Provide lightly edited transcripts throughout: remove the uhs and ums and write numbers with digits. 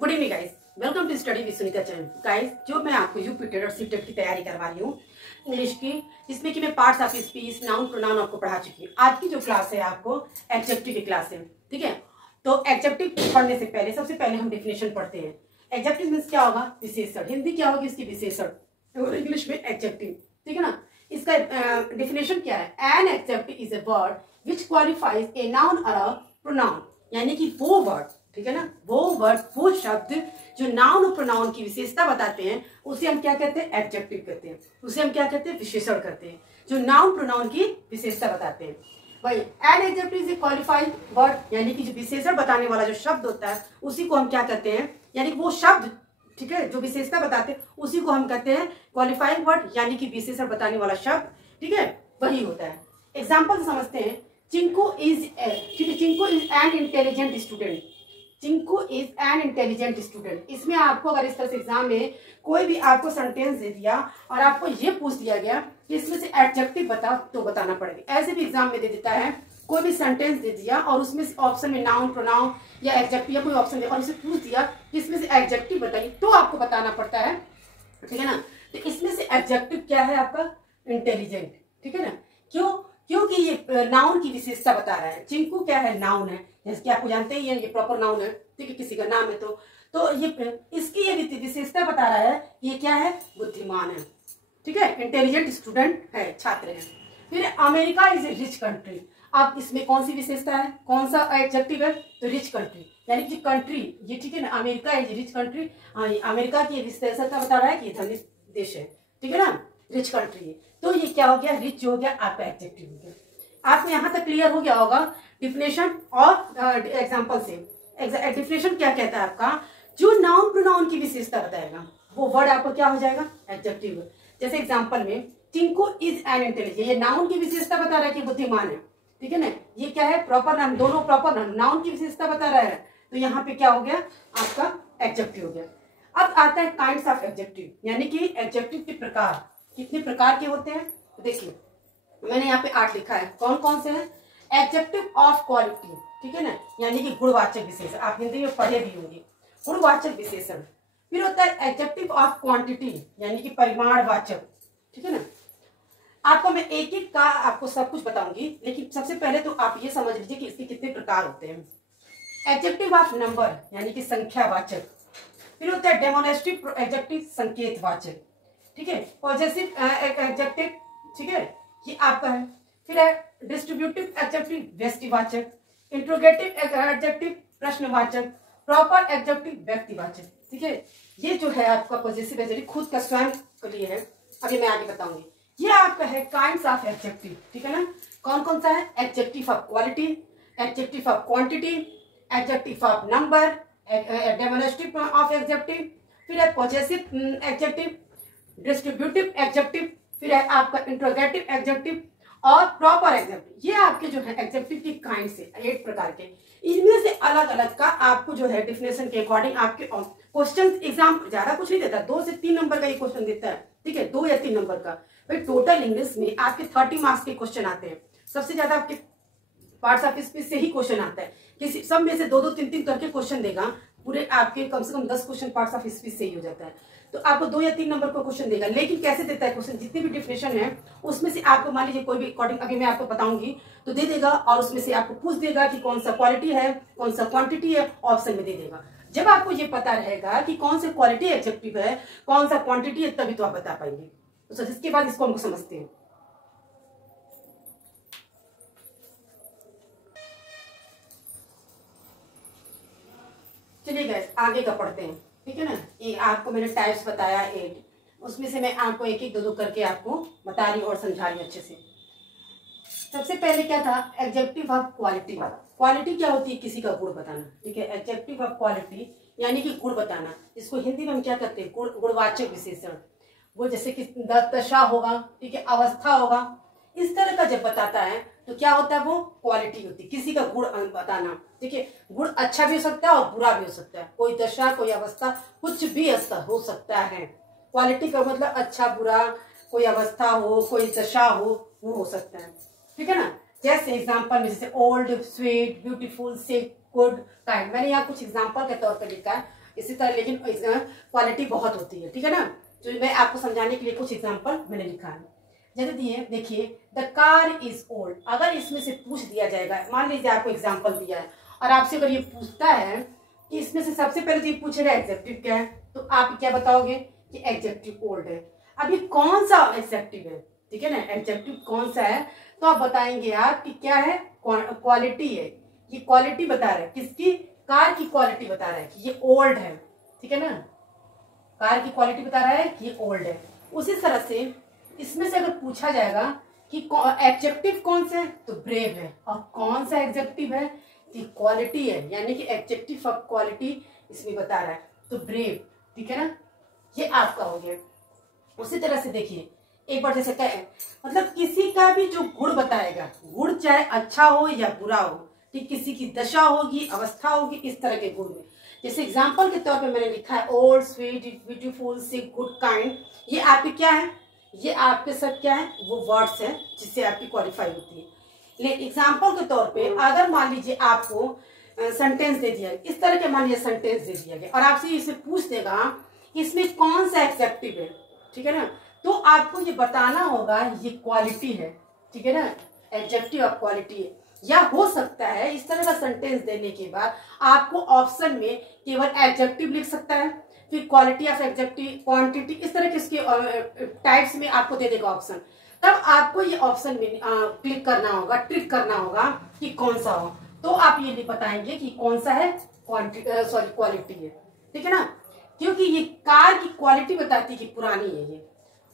Good evening guys, welcome to study with Sunita channel. Guys, जो मैं आपको यूपी टेट और सीटेट की तैयारी करवा रही हूँ इंग्लिश की, जिसमें कि मैं parts of speech, noun, pronoun आपको पढ़ा चुकी हूँ। आज की जो क्लास है आपको एडजेक्टिव की क्लास है, ठीक है। तो एडजेक्टिव पढ़ने से पहले सबसे पहले हम डिफिनेशन पढ़ते हैं। एडजेक्टिव मीन्स क्या होगा? विशेषण। हिंदी क्या होगी इसकी? विशेषण। और इंग्लिश में एडजेक्टिव, ठीक है ना। इसका डिफिनेशन क्या है? An adjective is a word which qualifies a noun और अ प्रोनाउन, यानी कि वो वर्ड, ठीक है ना, वो वर्ड, वो शब्द जो नाउन और प्रोनाउन की विशेषता बताते हैं उसे हम क्या कहते हैं? एडजेक्टिव कहते हैं। उसे हम क्या कहते हैं? विशेषण कहते हैं, जो नाउन प्रोनाउन की विशेषता बताते हैं। भाई an adjective is a qualified word, यानी कि जो विशेषण बताने वाला जो शब्द होता है उसी को हम क्या कहते हैं? यानी वो शब्द, ठीक है, जो विशेषता बताते हैं उसी को हम कहते हैं क्वालिफाइंग वर्ड, यानी कि विशेषण बताने वाला शब्द, ठीक है, वही होता है। एग्जाम्पल समझते हैं। चिंकू इज, ठीक है, Chinku is an intelligent student. Chinku is an intelligent student. इसमें आपको अगर इस तरह से एग्जाम में कोई भी आपको सेंटेंस दे दिया और आपको ये पूछ दिया गया कि इसमें से एडजेक्टिव बता, तो बताना पड़ेगा। ऐसे भी एग्जाम में दे देता है, कोई भी सेंटेंस दे दिया और उसमें से ऑप्शन में नाउन, प्रोनाउन या एडजेक्टिव या कोई ऑप्शन दे और उसे पूछ दिया कि इसमें से एडजेक्टिव बताइए, तो आपको बताना पड़ता है, ठीक है ना। तो इसमें से एडजेक्टिव क्या है आपका? इंटेलिजेंट, ठीक है ना। क्यों? क्योंकि ये नाउन की विशेषता बता रहा है। चिंकू क्या है? नाउन है, जैसे कि आपको जानते ही है, ये प्रॉपर नाउन है, ठीक है, किसी का नाम है। तो ये इसकी ये विशेषता बता रहा है, ये क्या है? बुद्धिमान है, ठीक है, इंटेलिजेंट स्टूडेंट है, छात्र है। फिर America is a rich country. अब इसमें कौन सी विशेषता है? कौन सा एडजेक्टिव है? तो रिच कंट्री, यानी कि कंट्री ये, ठीक है ना, America is rich country. America की विशेषता बता रहा है कि धनी देश है, ठीक है ना, रिच कंट्री है। तो ये क्या हो गया? रिच हो गया, आपका एडजेक्टिव हो गया। आपको यहां तक क्लियर हो गया होगा डिफिनेशन और एग्जांपल से। डिफिनेशन क्या कहता है आपका? जो नाउन प्रोनाउन की विशेषता बताएगा वो वर्ड आपको क्या हो जाएगा? एडजेक्टिव। जैसे एग्जांपल में चिंकू इज एन इंटेलिजेंट, ये नाउन की विशेषता बता रहा है कि बुद्धिमान है, ठीक है ना। ये क्या है? प्रॉपर नाउन, दोनों प्रॉपर नाउन, नाउन की विशेषता बता रहा है, तो यहाँ पे क्या हो गया? आपका एडजेक्टिव हो गया। अब आता है काइंड्स ऑफ एडजेक्टिव, यानी कि एडजेक्टिव के प्रकार। कितने प्रकार के होते हैं? तो देखिए मैंने यहाँ पे 8 लिखा है। कौन कौन से हैं? एडजेक्टिव ऑफ क्वालिटी, ठीक है ना, यानी कि गुणवाचक विशेषण। आप हिंदी में पढ़े भी होंगे, गुणवाचक विशेषण। फिर होता है एडजेक्टिव ऑफ क्वांटिटी, यानी कि परिमाणवाचक, ठीक है ना। आपको मैं एक एक का आपको सब कुछ बताऊंगी, लेकिन सबसे पहले तो आप ये समझ लीजिए कि इसके कितने प्रकार होते हैं। एडजेक्टिव ऑफ नंबर, यानी कि संख्यावाचक। फिर होता है डेमोनेस्ट्रेटिव एडजेक्टिव, संकेतवाचक, ठीक है। पॉजेसिव एडजेक्टिव, ठीक है, ये आपका है। फिर है डिस्ट्रीब्यूटिव एडजेक्टिव, व्यष्टिवाचक। इंट्रोगेटिव एडजेक्टिव, प्रश्नवाचक। प्रॉपर एडजेक्टिव, व्यक्तिवाचक, ठीक है। ये जो है आपका पॉजेसिव एडजेक्टिव खुद का स्वयं के लिए है, अभी मैं आगे बताऊंगी। ये आपका है काइंड्स ऑफ एडजेक्टिव, ठीक है ना। कौन कौन सा है? Adjective of quality, adjective of quantity, adjective of number, demonstrative of adjective, फिर है पॉजेसिव एडजेक्टिव, डिस्ट्रीब्यूटिव एडजेक्टिव, फिर है आपका इंट्रोगेटिव एडजेक्टिव और प्रॉपर एडजेक्टिव। ये आपके जो है एडजेक्टिव की काइंड से 8 प्रकार के। इनमें से अलग अलग का आपको जो है डिफिनेशन के अकॉर्डिंग आपके क्वेश्चन एग्जाम ज्यादा कुछ नहीं देता, 2 से 3 नंबर का ये क्वेश्चन देता है, ठीक है, 2 या 3 नंबर का। भाई टोटल इंग्लिश में आपके 30 मार्क्स के क्वेश्चन आते हैं। सबसे ज्यादा आपके पार्ट्स ऑफ स्पीच से ही क्वेश्चन आता है। किसी सब में से 2-2, 3-3 करके क्वेश्चन देगा, पूरे आपके कम से कम 10 क्वेश्चन पार्ट्स ऑफ स्पीच से ही हो जाता है। तो आपको 2 या 3 नंबर का क्वेश्चन देगा, लेकिन कैसे देता है क्वेश्चन? जितने भी डिफिनेशन है उसमें से आपको मान लीजिए कोई भी अकॉर्डिंग, अभी मैं आपको बताऊंगी तो दे देगा, और उसमें से आपको पूछ देगा कि कौन सा क्वालिटी है, कौन सा क्वांटिटी है, ऑप्शन में दे देगा। जब आपको ये पता रहेगा कि कौन सा क्वालिटी एडजेक्टिव है, कौन सा क्वांटिटी है, तभी तो आप बता पाएंगे। तो इसके बाद इसको हमको समझते हैं। चलिए गाइस आगे का पढ़ते हैं, ठीक है ना। ये आपको मैंने टाइप्स बताया 8, उसमें से मैं आपको एक एक 2-2 करके आपको बता रही हूँ और समझा रही हूँ अच्छे से। सबसे पहले क्या था? Adjective of quality. क्वालिटी क्या होती है? किसी का गुण बताना, ठीक है। एडजेक्टिव ऑफ क्वालिटी यानी कि गुण बताना। इसको हिंदी में हम क्या कहते हैं? गुणवाचक विशेषण। वो जैसे कि दशा होगा, ठीक है, अवस्था होगा, इस तरह का जब बताता है तो क्या होता है? वो क्वालिटी होती है, किसी का गुण बताना, ठीक है। गुण अच्छा भी हो सकता है और बुरा भी हो सकता है, कोई दशा, कोई अवस्था, कुछ भी हो सकता है। क्वालिटी का मतलब अच्छा बुरा, कोई अवस्था हो, कोई दशा हो, वो हो सकता है, ठीक है ना। जैसे एग्जाम्पल में जैसे ओल्ड, स्वीट, ब्यूटीफुल, सिक, गुड, काइंड। मैंने यहाँ कुछ एग्जाम्पल के तौर पर लिखा है, इसी तरह लेकिन क्वालिटी बहुत होती है, ठीक है ना। तो मैं आपको समझाने के लिए कुछ एग्जाम्पल मैंने लिखा है। जैसे देखिए द कार इज ओल्ड, अगर इसमें से पूछ दिया जाएगा, मान लीजिए आपको एग्जाम्पल दिया है और आपसे अगर ये पूछता है कि इसमें से सबसे पहले तो ये पूछेगा एडजेक्टिव क्या है, तो आप क्या बताओगे कि एडजेक्टिव ओल्ड है। अब ये कौन सा एडजेक्टिव है, ठीक है ना, एडजेक्टिव कौन सा है, तो आप बताएंगे आप कि क्या है, क्वालिटी है। ये क्वालिटी बता रहा है, किसकी, कार की क्वालिटी बता रहा है कि ये ओल्ड है, ठीक है ना, कार की क्वालिटी बता रहा है कि ये ओल्ड है। उसी तरह से इसमें से अगर पूछा जाएगा कि एडजेक्टिव कौन सा है, तो ब्रेव है, और कौन सा एडजेक्टिव है कि क्वालिटी है, यानी कि एडजेक्टिव ऑफ क्वालिटी इसमें बता रहा है, तो ब्रेव, ठीक है ना, ये आपका हो गया। उसी तरह से देखिए एक बार जैसे क्या है, मतलब किसी का भी जो गुण बताएगा, गुण चाहे अच्छा हो या बुरा हो, ठीक, किसी की दशा होगी, अवस्था होगी, इस तरह के गुण में, जैसे एग्जाम्पल के तौर पे मैंने लिखा है ओल्ड, स्वीट, ब्यूटीफुल, सिक, गुड, काइंड, ये आपके क्या है, ये आपके सब क्या है, वो वर्ड्स हैं जिससे आपकी क्वालिफाई होती है। लेकिन एग्जाम्पल के तौर पे अगर मान लीजिए आपको सेंटेंस दे दिया, इस तरह के मान लीजिए सेंटेंस दे दिया गया और आपसे इसे पूछ देगा कि इसमें कौन सा एडजेक्टिव है, ठीक है ना, तो आपको ये बताना होगा ये क्वालिटी है, ठीक है ना, एडजेक्टिव ऑफ क्वालिटी है। या हो सकता है इस तरह का सेंटेंस देने के बाद आपको ऑप्शन में केवल एडजेक्टिव लिख सकता है, फिर क्वालिटी ऑफ एडजेक्टिव, क्वांटिटी, इस तरह के इसके टाइप्स में आपको दे देगा ऑप्शन। तब आपको ये ऑप्शन में क्लिक करना होगा, ट्रिक करना होगा कि कौन सा हो, तो आप ये बताएंगे कि कौन सा है, क्वालिटी है, ठीक है ना, क्योंकि ये कार की क्वालिटी बताती है कि पुरानी है ये।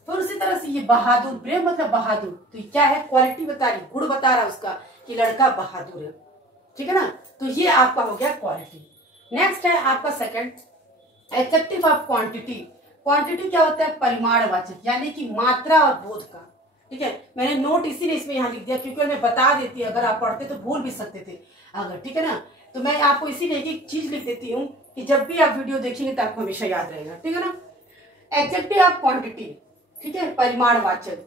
फिर उसी तरह से ये बहादुर, ब्रेव मतलब बहादुर, तो ये क्या है, क्वालिटी बता रही, गुण बता रहा है उसका कि लड़का बहादुर है, ठीक है ना, तो ये आपका हो गया क्वालिटी। नेक्स्ट है आपका second adjective of quantity. Quantity क्या होता है, परिमाणवाचक, यानी कि मात्रा और बोध का, ठीक है। मैंने नोट इसीलिए इसमें यहाँ लिख दिया क्योंकि मैं बता देती, अगर आप पढ़ते तो भूल भी सकते थे अगर, ठीक है ना, तो मैं आपको इसीलिए एक चीज लिख देती हूँ कि जब भी आप वीडियो देखेंगे तो आपको हमेशा याद रहेगा, ठीक है ना। एडजेक्टिव ऑफ क्वांटिटी, ठीक है, परिमाणवाचक,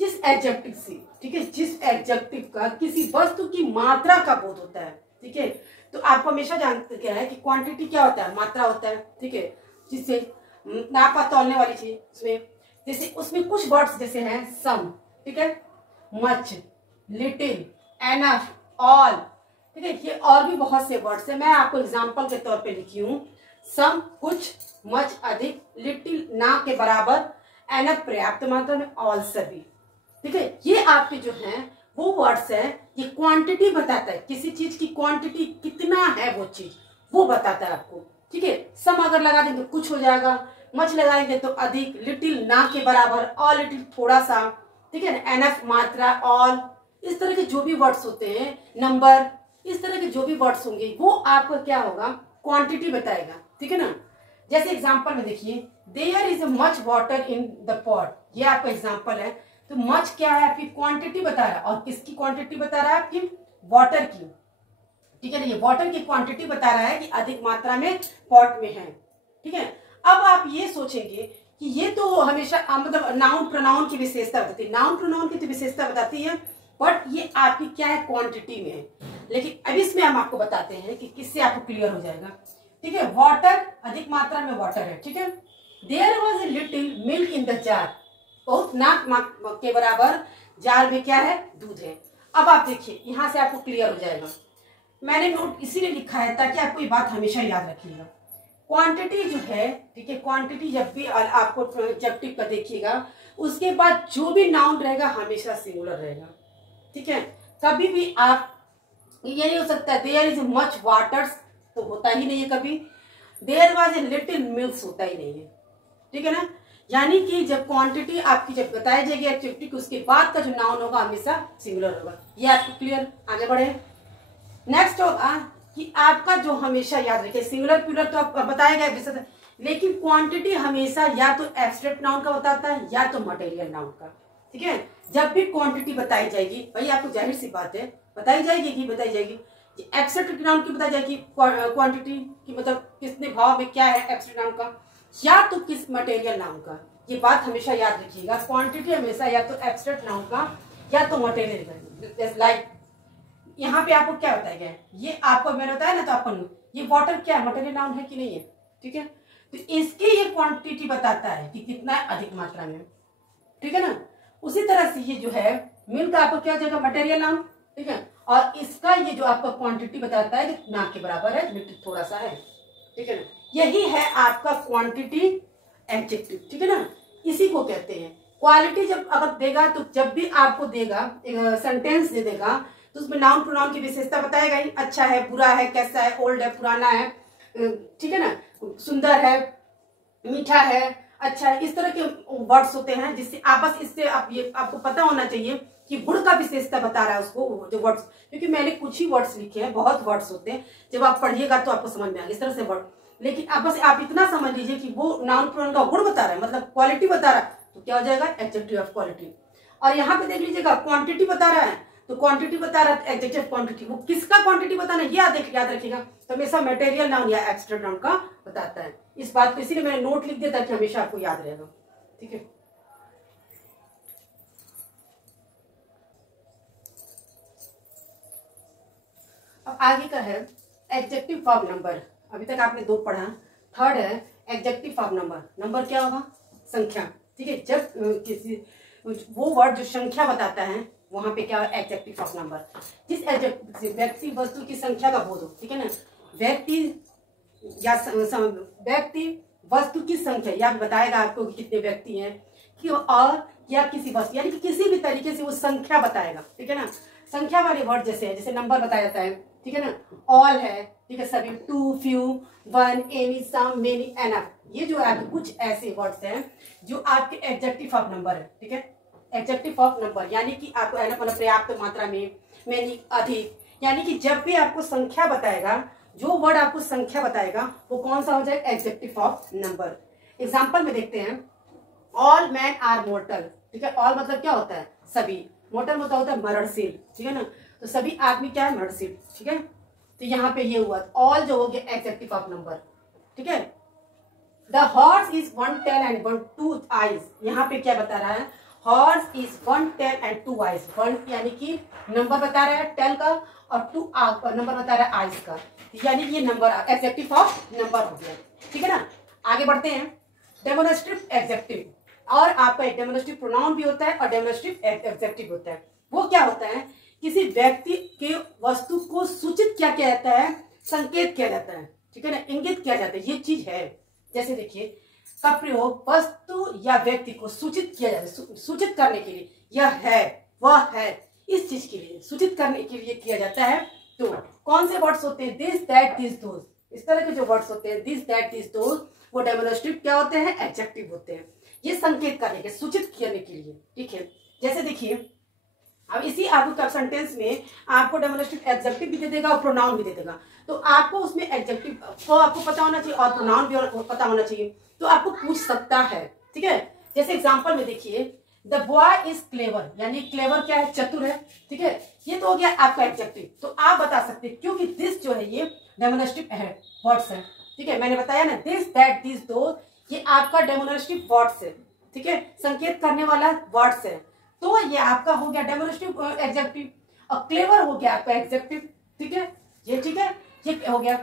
जिस एडजेक्टिव से, ठीक है, जिस एडजेक्टिव का किसी वस्तु की मात्रा का बोध होता है, ठीक है, तो आपको हमेशा जानते क्या है कि क्वांटिटी क्या होता है, मात्रा होता है, ठीक है, जिससे नापा तौलने वाली चीज, उसमें जैसे उसमें कुछ वर्ड्स जैसे हैं सम, ठीक है, मच, लिटिल, एनफ, ऑल, ठीक है, ये और भी बहुत से वर्ड्स हैं, मैं आपको एग्जांपल के तौर पे लिखी हूँ, सम कुछ, मच अधिक, लिटिल ना के बराबर, एनफ पर्याप्त मात्रा में, ऑल सभी, ठीक है। ये आपके जो हैं वो वर्ड्स हैं, ये क्वांटिटी बताता है, किसी चीज की क्वांटिटी कितना है वो चीज, वो बताता है आपको, ठीक है। सम अगर लगा देंगे तो कुछ हो जाएगा, मच लगाएंगे तो अधिक, लिटिल ना के बराबर, ऑल लिटिल थोड़ा सा, ठीक है ना, एनफ मात्रा, ऑल, इस तरह के जो भी वर्ड्स होते हैं, नंबर, इस तरह के जो भी वर्ड्स होंगे वो आपको क्या होगा, क्वांटिटी बताएगा, ठीक है ना। जैसे एग्जांपल में देखिए there is much water in the pot, ये आपका एग्जांपल है, तो मच क्या है, आपकी क्वांटिटी बता रहा है, और किसकी क्वांटिटी बता रहा है, आपकी वाटर की, ठीक है ना, ये वाटर की क्वांटिटी बता रहा है कि अधिक मात्रा में पॉट में है, ठीक है। अब आप ये सोचेंगे कि ये तो हमेशा मतलब नाउन प्रोनाउन की विशेषता बताती है, नाउन प्रोनाउन की तो विशेषता बताती है, बट ये आपकी क्या है, क्वांटिटी में है। लेकिन अब इसमें हम आपको बताते हैं कि किससे आपको क्लियर हो जाएगा, ठीक है। वाटर अधिक मात्रा में वाटर है, ठीक है। There was a little milk in the jar, बहुत नाक के बराबर जार में क्या है, दूध है। अब आप देखिए यहां से आपको क्लियर हो जाएगा, मैंने नोट इसीलिए लिखा है ताकि आपको ये बात हमेशा याद रखिएगा। क्वांटिटी जो है, ठीक है, क्वांटिटी जब भी आपको एडजेक्टिव का देखिएगा उसके बाद जो भी नाउन रहेगा हमेशा सिंगुलर रहेगा, ठीक है। कभी भी आप ये नहीं हो सकता देयर इज मच वाटर्स, तो होता ही नहीं है कभी, there was a little milk होता ही नहीं है, ठीक है ना। यानी कि जब क्वांटिटी आपकी जब बताई जाएगी एडजेक्टिव, उसके बाद का जो नाउन होगा हमेशा सिंगुलर होगा। ये आपको क्लियर, आगे बढ़े। नेक्स्ट होगा कि आपका जो हमेशा याद रखिए, सिंगुलर प्लूरल तो आप बताएगा विशेष, लेकिन क्वांटिटी हमेशा या तो एब्स्ट्रैक्ट नाउन का बताता है या तो मटेरियल नाउन का, ठीक है। जब भी क्वांटिटी बताई जाएगी भाई आपको जाहिर सी बात है बताई जाएगी एब्स्ट्रैक्ट नाउन की बताई जाएगी, क्वांटिटी की मतलब कितने भाव में क्या है एब्स्ट्रैक्ट नाउन का, या तो किस मटेरियल नाउन का। ये बात हमेशा याद रखिएगा, क्वांटिटी हमेशा या तो एब्स्ट्रैक्ट नाउन का या तो मटेरियल का। लाइक यहाँ पे आपको क्या बताया गया है, ये आपको मैंने बताया ना, तो अपन ये वाटर क्या है, मटेरियल नाउन है कि नहीं है, ठीक है। तो इसकी ये क्वांटिटी बताता है कि कितना अधिक मात्रा में, ठीक है ना। उसी तरह से ये जो है मिल्क आपको क्या जाएगा, मटेरियल नाउन, ठीक है। और इसका ये जो आपका क्वांटिटी बताता है कि ना के बराबर है, लिटिल थोड़ा सा है, ठीक है ना। यही है आपका क्वांटिटी एडजेक्टिव, ठीक है ना। इसी को कहते हैं क्वालिटी। जब अगर देगा तो जब भी आपको देगा सेंटेंस दे देगा तो उसमें नाउन प्रोनाउन की विशेषता बताएगा ही, अच्छा है, बुरा है, कैसा है, ओल्ड है, पुराना है, ठीक है ना, सुंदर है, मीठा है, अच्छा है। इस तरह के वर्ड्स होते हैं जिससे आपस इससे ये आपको पता होना चाहिए कि गुण का विशेषता बता रहा है उसको जो वर्ड्स, क्योंकि मैंने कुछ ही वर्ड्स लिखे हैं, बहुत वर्ड्स होते हैं, जब आप पढ़िएगा तो आपको समझ में आएगा इस तरह से वर्ड। लेकिन आप बस आप इतना समझ लीजिए कि वो नाउन प्रोनाउन का गुण बता रहा है, मतलब क्वालिटी बता रहा है, तो क्या हो जाएगा, एडजेक्टिव ऑफ क्वालिटी। और यहाँ पे देख लीजिएगा क्वांटिटी बता रहा है, तो क्वांटिटी बता रहा है एडजेक्टिव क्वांटिटी। वो किसका क्वांटिटी बताना है याद रखिएगा, तो हमेशा मटेरियल नाउन या एब्स्ट्रैक्ट नाउन का बताता है। इस बात को इसीलिए मैंने नोट लिख दिया ताकि हमेशा आपको याद रहेगा, ठीक है। अब आगे का है एडजेक्टिव फॉर्म नंबर। अभी तक आपने दो पढ़ा, थर्ड है एडजेक्टिव फॉर्म नंबर। नंबर क्या होगा, संख्या, ठीक है। जब किसी वो वर्ड जो संख्या बताता है वहां पे क्या है, एडजेक्टिव ऑफ नंबर। जिस व्यक्ति वस्तु की संख्या का बोध हो, ठीक है ना, व्यक्ति या व्यक्ति वस्तु की संख्या या बताएगा आपको कि कितने व्यक्ति हैं, कि और या किसी वस्तु यानी कि किसी भी तरीके से वो संख्या बताएगा, ठीक है ना। संख्या वाले वर्ड जैसे है, जैसे नंबर बताया जाता है, ठीक है ना, ऑल है, ठीक है, सभी, two, few, one, any, some, many, enough. ये जो है कुछ ऐसे वर्ड्स हैं जो आपके एडजेक्टिव ऑफ नंबर है, ठीक है। एडजेक्टिव ऑफ नंबर यानी कि आपको एनफ मतलब पर्याप्त मात्रा में, मेनी अधिक, यानी कि जब भी आपको संख्या बताएगा, जो वर्ड आपको संख्या बताएगा वो कौन सा हो जाएगा, एडजेक्टिव ऑफ नंबर। एग्जांपल में देखते हैं, ऑल मैन आर मोर्टल, ठीक है। ऑल मतलब क्या होता है, सभी, मोर्टल मतलब होता है मरणशील, ठीक है ना। तो सभी आदमी क्या है, मरणशील, ठीक है। तो यहाँ पे ये हुआ ऑल जो हो गया एडजेक्टिव ऑफ नंबर, ठीक है। The horse is one tail and one two eyes, यहाँ पे क्या बता रहा है, horse is one tail and two eyes. One यानी कि नंबर बता रहा है टेल का, और टू नंबर बता रहा है आइज का, यानी ये नंबर एडजेक्टिव ऑफ नंबर हो गया, ठीक है ना। आगे बढ़ते हैं, डेमोन्स्ट्रेटिव एडजेक्टिव। और आपका एक डेमोन्स्ट्रेटिव प्रोनाउन भी होता है और डेमोन्स्ट्रेटिव एडजेक्टिव होता है। वो क्या होता है, किसी व्यक्ति के वस्तु को सूचित क्या किया जाता है, संकेत किया जाता है, ठीक है ना, इंगित किया जाता है, ये चीज है। जैसे देखिए का प्रयोग वस्तु या व्यक्ति को सूचित किया जाता है, सूचित करने के लिए, यह है, वह है, इस चीज के लिए सूचित करने के लिए किया जाता है। तो कौन से वर्ड्स होते हैं, दिस, दैट, दिस, दोज, इस तरह के जो वर्ड्स होते हैं, दिस, दैट, दिस, दोज, वो डेमोन्स्ट्रेटिव क्या होते हैं, एडजेक्टिव होते हैं। ये संकेत करने के, सूचित करने के लिए, ठीक है। जैसे देखिए अब इसी आपको सेंटेंस में आपको डेमोन्स्ट्रेटिव एडजेक्टिव भी दे देगा और प्रोनाउन भी दे देगा। तो आपको उसमें एडजेक्टिव को आपको पता होना चाहिए और प्रोनाउन भी पता होना चाहिए, तो आपको पूछ सकता है, ठीक है। जैसे एग्जांपल में देखिए, द बॉय इज क्लेवर, यानी क्लेवर क्या है, चतुर है, ठीक है। ये तो हो गया आपका एडजेक्टिव। तो आप बता सकते हैं क्योंकि दिस जो है ये डेमोन्स्ट्रेटिव है, वर्ड्स है, ठीक है। मैंने बताया ना, दिस, दैट, दिस, दो, ये आपका डेमोन्स्ट्रेटिव वर्ड्स है, ठीक है, संकेत करने वाला वर्ड्स है। तो ये आपका हो गया डेमोन्स्ट्रेटिव एडजेक्टिव, और क्लेवर हो गया आपका एडजेक्टिव, ठीक है, ये ठीक है, ये हो गया।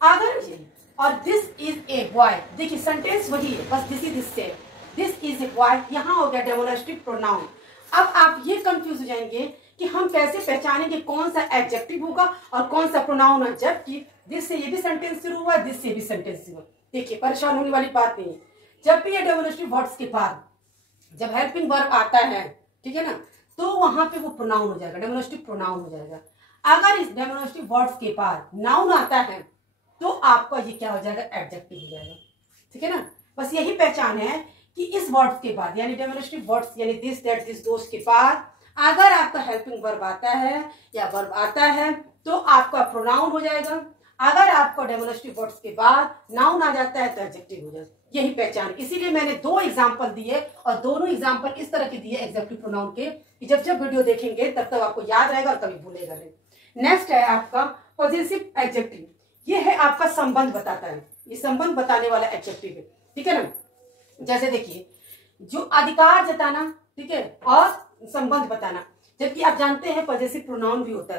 अगर ये और दिस इज ए बॉय, देखिए सेंटेंस वही है, बस दिस इज दिस से, दिस इज ए बॉय, यहाँ हो गया डेमोन्स्ट्रेटिव प्रोनाउन। अब आप ये कंफ्यूज हो जाएंगे कि हम कैसे पहचानेंगे कौन सा एडजेक्टिव होगा और कौन सा प्रोनाउन है, जबकि दिस से ये भी सेंटेंस शुरू हुआ, दिस से भी सेंटेंस शुरू हुआ। देखिए परेशान होने वाली बात नहीं है, जब भी ये डेमोन्स्ट्रेटिव वर्ड्स के बाद जब हेल्पिंग वर्ब आता है, ठीक है ना, तो वहां पे वो प्रोनाउन हो जाएगा, डेमोन्स्ट्रेटिव प्रोनाउन हो जाएगा। अगर इस डेमोन्स्ट्रेटिव वर्ड्स के बाद नाउन आता है तो आपका ये क्या हो जाएगा, एडजेक्टिव हो जाएगा, ठीक है ना। बस यही पहचान है कि इस वर्ड्स के बाद यानी डेमोन्स्ट्रेटिव वर्ड्स यानी दिस, दैट, दिस, दोस के बाद अगर आपका हेल्पिंग वर्ब आता है या वर्ब आता है तो आपका प्रोनाउन हो जाएगा। अगर आपको डेमोन्स्ट्रेटिव वर्ड्स के बाद नाउन आ जाता है तो एडजेक्टिव हो जाएगा। यही पहचान, इसीलिए मैंने दो एग्जांपल दिए और दोनों एग्जांपल इस तरह के दिए एडजेक्टिव प्रोनाउन के, कि जब जब वीडियो देखेंगे तब तक आपको याद रहेगा और कभी भूलेगा नहीं। नेक्स्ट है आपका पॉजिटिव एडजेक्टिव। ये है आपका संबंध बताता है, ये संबंध बताने वाला एडजेक्टिव है, ठीक है ना। जैसे देखिए जो अधिकार जताना, ठीक है, और संबंध बताना, जबकि आप जानते हैं पॉजिटिव प्रोनाउन भी होता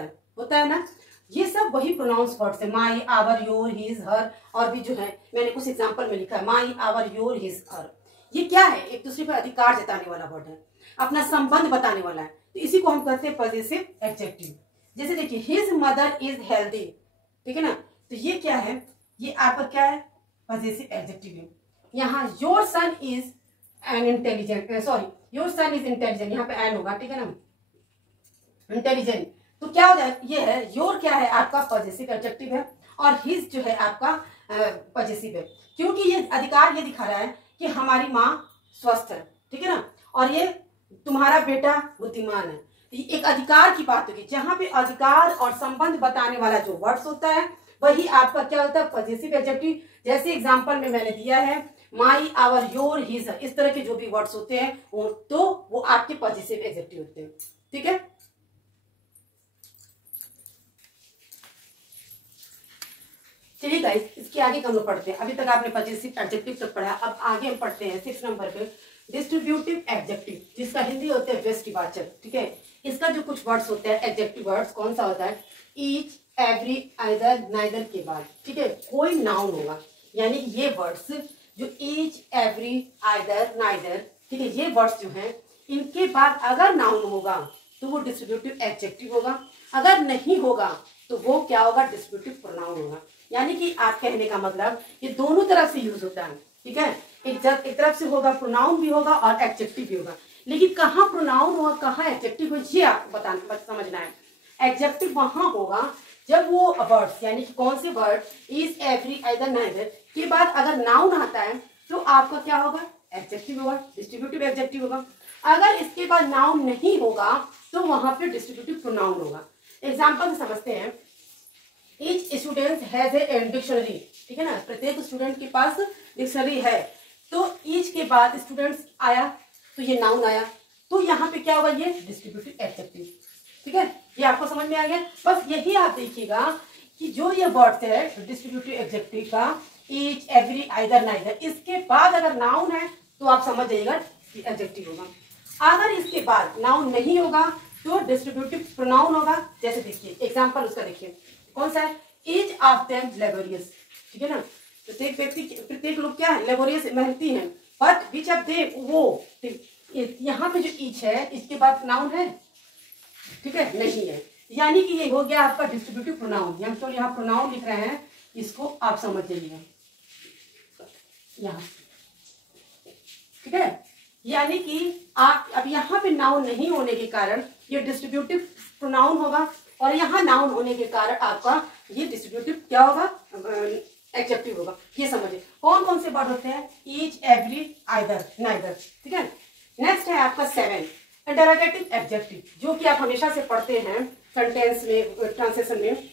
है ना। ये सब वही प्रोनाउंस वर्ड्स है, माई, आवर, योर, हिज, हर, और भी जो है मैंने कुछ एग्जांपल में लिखा है माई, आवर, योर, हिज, हर। ये क्या है? एक दूसरे पर अधिकार जताने वाला वर्ड है, अपना संबंध बताने वाला है, तो इसी को हम कहते हैं पॉजिटिव एडजेक्टिव। जैसे देखिए हिज मदर इज हेल्दी, ठीक है ना, तो ये क्या है? ये आपका क्या है? पॉजिटिव एडजेक्टिव है। यहाँ your son is an intelligent, sorry your son is intelligent, यहाँ पे एन होगा, ठीक है ना, इंटेलिजेंट। तो क्या हो जाए? ये है योर क्या है? आपका पॉजिटिव एडजेक्टिव है, और हिज जो है आपका पॉजिटिव है, क्योंकि ये अधिकार ये दिखा रहा है कि हमारी माँ स्वस्थ है, ठीक है ना, और ये तुम्हारा बेटा बुद्धिमान है। तो ये एक अधिकार की बात होगी, जहां पे अधिकार और संबंध बताने वाला जो वर्ड्स होता है वही आपका क्या होता है? Positive adjective. जैसे एग्जांपल में मैंने दिया है माई, आवर, योर, हिज, इस तरह के जो भी वर्ड्स होते हैं वो आपके पॉजिटिव एडजेक्टिव होते हैं, ठीक है। चलिए गाइस, इसके आगे हम लोग पढ़ते हैं। अभी तक आपने पॉजिटिव एडजेक्टिव तक पढ़ा, अब आगे हम पढ़ते हैं 6 नंबर पे डिस्ट्रीब्यूटिव एडजेक्टिव, जिसका हिंदी होता है व्यष्टिवाचक, ठीक है। इसका जो कुछ वर्ड्स होते हैं एडजेक्टिव वर्ड्स, कौन सा होता है? ईच, एवरी, आइदर, नाइदर के बाद, ठीक है, कोई नाउन होगा, यानी कि ये वर्ड्स जो ईच, एवरी, आइदर, नाइदर, ठीक है, ये वर्ड्स जो हैं इनके बाद अगर नाउन होगा तो वो डिस्ट्रीब्यूटिव एडजेक्टिव होगा, अगर नहीं होगा तो वो क्या होगा? डिस्ट्रीब्यूटिव प्रोनाउन होगा। यानी कि आप कहने का मतलब ये दोनों तरफ से यूज होता है, ठीक है, एक तरफ से होगा, प्रोनाउन भी होगा और एडजेक्टिव भी होगा, लेकिन कहाँ प्रोनाउन होगा कहाँ एडजेक्टिव होगा ये आपको समझना है। एडजेक्टिव वहां होगा जब वो वर्ड्स, यानी कि कौन से word, is, every, either, neither के बाद अगर नाउन आता है तो आपका क्या होगा? एडजेक्टिव होगा, डिस्ट्रीब्यूटिव एडजेक्टिव होगा। अगर इसके बाद नाउन नहीं होगा तो वहां पे डिस्ट्रीब्यूटिव प्रोनाउन होगा। एग्जाम्पल समझते हैं, each student has a dictionary, ठीक है ना, प्रत्येक स्टूडेंट के पास डिक्शनरी है, तो ईच के बाद स्टूडेंट्स आया तो ये नाउन आया, तो यहाँ पे क्या होगा? ये डिस्ट्रीब्यूटिव एडजेक्टिव, ठीक है, ये आपको समझ में आ गया। बस यही आप देखिएगा कि जो ये वर्ड्स है डिस्ट्रीब्यूटिव एडजेक्टिव का, ईच, एवरी, आइदर, नाइदर, इसके बाद अगर नाउन है तो आप समझ जाइएगा कि एडजेक्टिव होगा, अगर इसके बाद नाउन नहीं होगा तो डिस्ट्रीब्यूटिव प्रोनाउन होगा। जैसे देखिए एग्जाम्पल उसका देखिए, कौन सा है? ईच ऑफ देम लेबोरियस, ठीक है ना, प्रत्येक लोग क्या है? लेबोरियस, मेहनती हैं, बट विच ऑफ दे, वो, यहाँ पे जो ईच है इसके बाद नाउन है, ठीक है, नहीं है, यानी कि ये हो गया आपका डिस्ट्रीब्यूटिव प्रोनाउन। हम तो यहाँ प्रोनाउन लिख रहे हैं, इसको आप समझ जाइएगा यहाँ, ठीक है, यानी कि आप अब यहाँ पे नाउन नहीं होने के कारण ये डिस्ट्रीब्यूटिव प्रोनाउन होगा, और यहाँ नाउन होने के कारण आपका ये डिस्ट्रीब्यूटिव क्या होगा? एडजेक्टिव होगा। ये समझिए कौन कौन से वर्ड होते हैं? ईच, एवरी, आइदर, नाइदर, ठीक है। नेक्स्ट है आपका 7 इंटरोगेटिव एडजेक्टिव, जो कि आप हमेशा से पढ़ते हैं सेंटेंस में, ट्रांसलेशन में।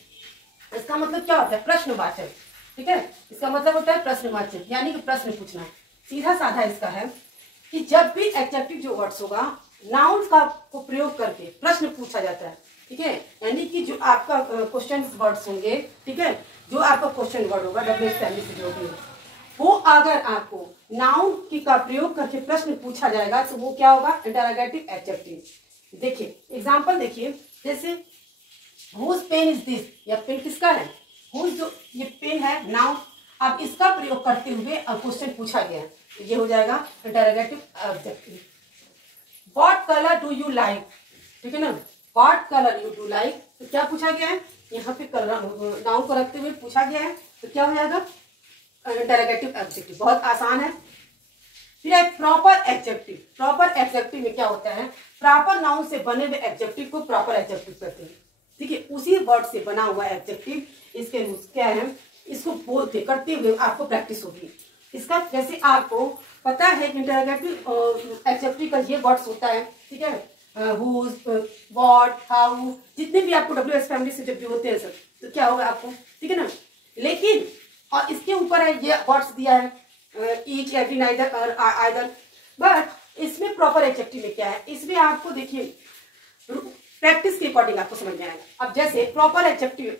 इसका मतलब क्या होता है? प्रश्नवाचक, ठीक है, इसका मतलब होता है प्रश्नवाचक, यानी कि प्रश्न पूछना। सीधा साधा इसका है कि जब भी एडजेक्टिव जो वर्ड्स होगा नाउन का को प्रयोग करके प्रश्न पूछा जाता है, ठीक है, यानी कि जो आपका क्वेश्चन वर्ड्स होंगे, ठीक है, जो आपका क्वेश्चन वर्ड होगा डब्ल्यूएच फैमिली से जो भी हो, वो अगर आपको नाउन की का प्रयोग करके प्रश्न पूछा जाएगा तो वो क्या होगा? Interrogative adjective. देखिए एग्जांपल देखिए, जैसे हुज पेन इज दिस, यह पेन किसका है? हुज, जो ये पेन है नाउन, अब इसका प्रयोग करते हुए अब क्वेश्चन पूछा गया, तो ये हो जाएगा interrogative adjective. What colour do you like, ठीक है ना, what colour you do like, तो क्या पूछा गया है? यहाँ पे नाउन को रखते हुए पूछा गया है, तो क्या हो जाएगा? Interrogative adjective. बहुत आसान है। फिर है प्रॉपर एडजेक्टिव। प्रॉपर एडजेक्टिव में क्या होता है? प्रॉपर नाउन से बने हुए एडजेक्टिव को प्रॉपर एडजेक्टिव कहते हैं, ठीक है, उसी वर्ड से बना हुआ एडजेक्टिव। इसके क्या है? इसको बोलते करते हुए आपको प्रैक्टिस होगी इसका। जैसे आपको पता है कि इंटरोगेटिव एडजेक्टिव का ये वर्ड्स होता है, ठीक है, हुज, व्हाट, हाउ, जितने भी आपको डब्ल्यूएच फैमिली से जब भी होते हैं सब, तो क्या होगा आपको, ठीक है ना। लेकिन और इसके ऊपर है ये वर्ड्स दिया है ईच, एवरी, नाइदर और आइदर, बट इसमें प्रॉपर एडजेक्टिव में क्या है? इसमें आपको देखिए प्रैक्टिस के अकॉर्डिंग आपको समझ में आएगा। अब जैसे प्रॉपर एडजेक्टिव,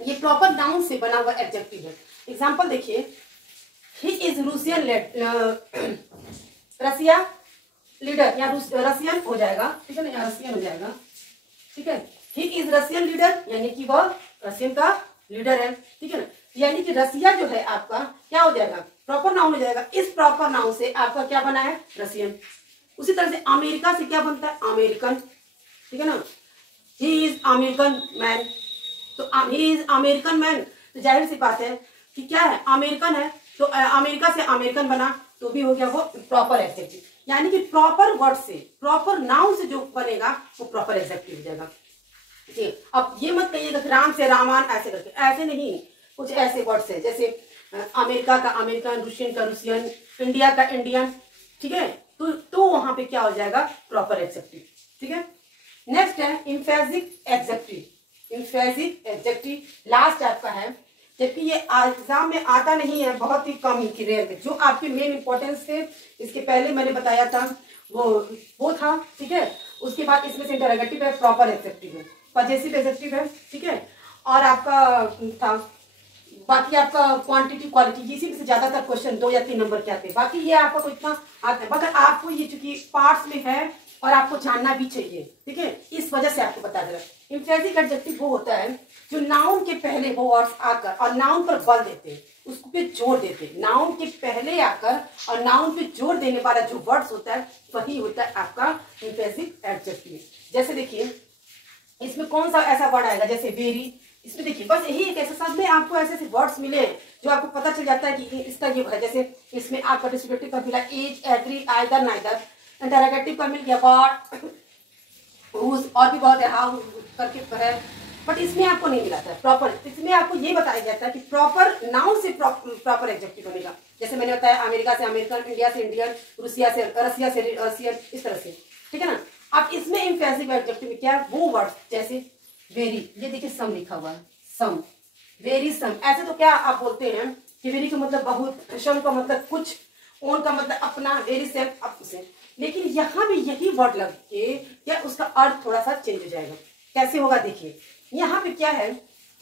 ये प्रॉपर नाउन से बना हुआ एडजेक्टिव है। एग्जांपल देखिए, he is Russian, Russia leader, या रसियन हो जाएगा, ठीक है ना, या रसियन हो जाएगा, ठीक है। ही इज रसियन लीडर, यानी कि वह रशियन का लीडर है, ठीक है ना। यानी कि रसिया जो है आपका क्या हो जाएगा, प्रॉपर नाउन हो जाएगा। इस प्रॉपर नाउन से आपका क्या बना है, रशियन। उसी तरह से अमेरिका से क्या बनता है, अमेरिकन, ठीक है ना। ही इज अमेरिकन मैन, तो ही इज अमेरिकन मैन, तो जाहिर सी बात है कि क्या है, अमेरिकन है, तो अमेरिका से अमेरिकन बना, तो भी हो गया वो प्रॉपर एडजेक्टिव। यानी कि प्रॉपर वर्ड से, प्रॉपर नाउन से जो बनेगा वो प्रॉपर एडजेक्टिव हो जाएगा। ठीक, अब ये मत कहिएगा कि राम से रामान ऐसे करके, ऐसे नहीं, कुछ ऐसे वर्ड्स है जैसे अमेरिका का अमेरिकन, रूसियन का रूसियन, इंडिया का इंडियन, ठीक है, तो वहां पे क्या हो जाएगा, प्रॉपर एडजेक्टिव, ठीक है। नेक्स्ट है इम्फेसिक एडजेक्टिव। इम्फेसिक एडजेक्टिव लास्ट आपका है, जबकि ये एग्जाम में आता नहीं है, बहुत ही कम ही की रेयर है। जो आपके मेन इंपॉर्टेंस थे, इसके पहले मैंने बताया था वो था, ठीक है। उसके बाद इसमें से इंटरोगेटिव है, प्रॉपर एडजेक्टिव है, पजेसिव एडजेक्टिव है, ठीक है, और आपका था बाकी आपका क्वांटिटी क्वालिटी, इसी में से ज्यादातर क्वेश्चन 2 या 3 नंबर के आते हैं। बाकी ये आपका कोई इतना आता है, मगर आपको ये चूंकि पार्ट्स में है और आपको जानना भी चाहिए, ठीक है, इस वजह से आपको बता दे रहा है। इम्फेसिक एडजेक्टिव वो होता है जो नाउन के पहले वो वर्ड्स आकर और नाउन पर बल देते हैं, उसको पे जोर देते हैं। नाउन के पहले आकर और नाउन पे जोर देने वाला जो वर्ड्स होता है वही होता है आपका इम्फेसिक एडजेक्टिव। जैसे देखिए इसमें कौन सा ऐसा वर्ड आएगा, जैसे वेरी, इसमें देखिए बस यही एक ऐसा शब्द में आपको ऐसे ऐसे वर्ड्स मिले जो आपको पता चल जाता है कि इसका ये है। जैसे इसमें आपका डिस्क्रिप्टिव का मिला each, every, either, neither, interrogative का मिल गया व्हाट, हुज, और भी बहुत है, हाउ करके है, बट इसमें आपको नहीं मिला था प्रॉपर। इसमें आपको ये बताया जाता है कि प्रॉपर नाउन से प्रॉपर एडजेक्टिव बनेगा। जैसे मैंने बताया अमेरिका से अमेरिकन, इंडिया से इंडियन, रसिया से रसियन, इस तरह से, ठीक है ना। अब इसमें इम्फेसिक एडजेक्टिव में क्या है, वो वर्ड जैसे वेरी, ये देखिए सम लिखा हुआ है, सम, वेरी सम। ऐसे तो क्या आप बोलते हैं कि वेरी का मतलब बहुत, सम का मतलब कुछ, ओन का मतलब अपना, वेरी सेम अपने, लेकिन यहाँ भी यही वर्ड लग के क्या उसका अर्थ थोड़ा सा चेंज हो जाएगा। कैसे होगा देखिए, यहाँ पे क्या है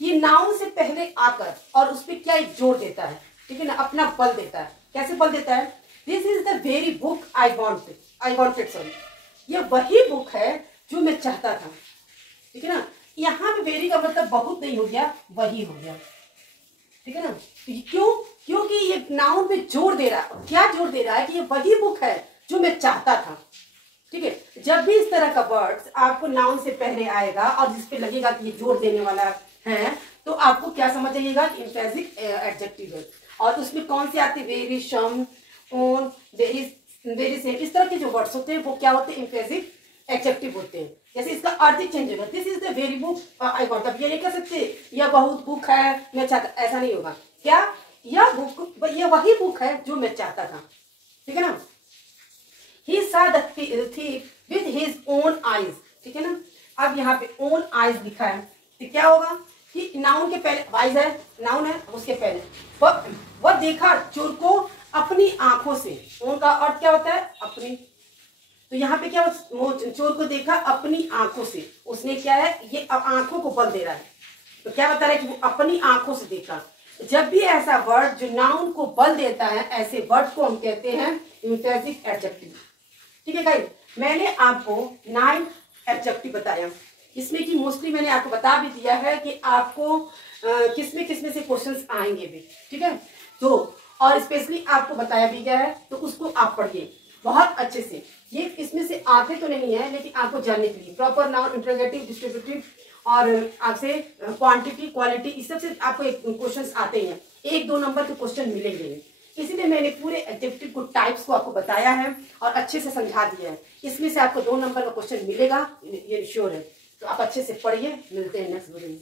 कि नाउन से पहले आकर और उस पर क्या एक जोर देता है, ठीक है ना, अपना बल देता है। कैसे बल देता है, this is the very book I wanted, sorry, ये वही बुक है जो मैं चाहता था, ठीक है ना। यहाँ पे वेरी का मतलब बहुत नहीं हो गया, वही हो गया, ठीक है ना। तो क्यों, क्योंकि ये नाउन पे जोर दे रहा है। क्या जोर दे रहा है कि ये वही बुक है जो मैं चाहता था, ठीक है। जब भी इस तरह का वर्ड्स आपको नाउन से पहले आएगा और जिसपे लगेगा कि ये जोर देने वाला है, तो आपको क्या समझ जाइएगा कि इम्फेसिक एडजेक्टिव है। और उसमें कौन से आते हैं, वेरी, सम, ओन, वेरी सेम, इस तरह के जो वर्ड्स होते हैं वो क्या होते हैं, इम्फेसिक एडजेक्टिव होते हैं। जैसे इसका अर्थ ही चेंज होगा, this is the very book I want. अब ये नहीं कह सकते यह बहुत बुक है मैं चाहता, ऐसा नहीं होगा। क्या, यह बुक, ये वही बुक है जो मैं चाहता था, ठीक है ना। He saw the thief with his own eyes, ठीक है ना। अब यहाँ पे own eyes लिखा है, तो क्या होगा कि नाउन के पहले eyes है, नाउन है, उसके पहले वह देखा चोर को अपनी आंखों से। own का अर्थ क्या होता है, अपनी, तो यहाँ पे क्या, चोर को देखा अपनी आंखों से, उसने क्या है, ये आंखों को बल दे रहा है, तो क्या बता रहा है कि वो अपनी आंखों से देखा। जब भी ऐसा वर्ड जो नाउन को बल देता है, ऐसे वर्ड को हम कहते हैं इम्फेसिक एडजेक्टिव, ठीक है गाइस। मैंने आपको 9 एडजेक्टिव बताया, इसमें कि मोस्टली मैंने आपको बता भी दिया है कि आपको किसमें से क्वेश्चंस आएंगे भी, ठीक है। तो और स्पेशली आपको बताया भी गया है, तो उसको आप पढ़िए बहुत अच्छे से। ये इसमें से आते तो नहीं है, लेकिन आपको जानने के लिए प्रॉपर नाउन, इंटरोगेटिव, डिस्ट्रीब्यूटिव और आपसे क्वांटिटी क्वालिटी, इस सब से आपको क्वेश्चंस आते हैं, 1-2 नंबर के क्वेश्चन मिलेंगे। इसीलिए मैंने पूरे एडजेक्टिव को टाइप्स को आपको बताया है और अच्छे से समझा दिया है। इसमें से आपको 2 नंबर का क्वेश्चन मिलेगा, ये श्योर है। तो आप अच्छे से पढ़िए, मिलते हैं नेक्स्ट वीडियो में।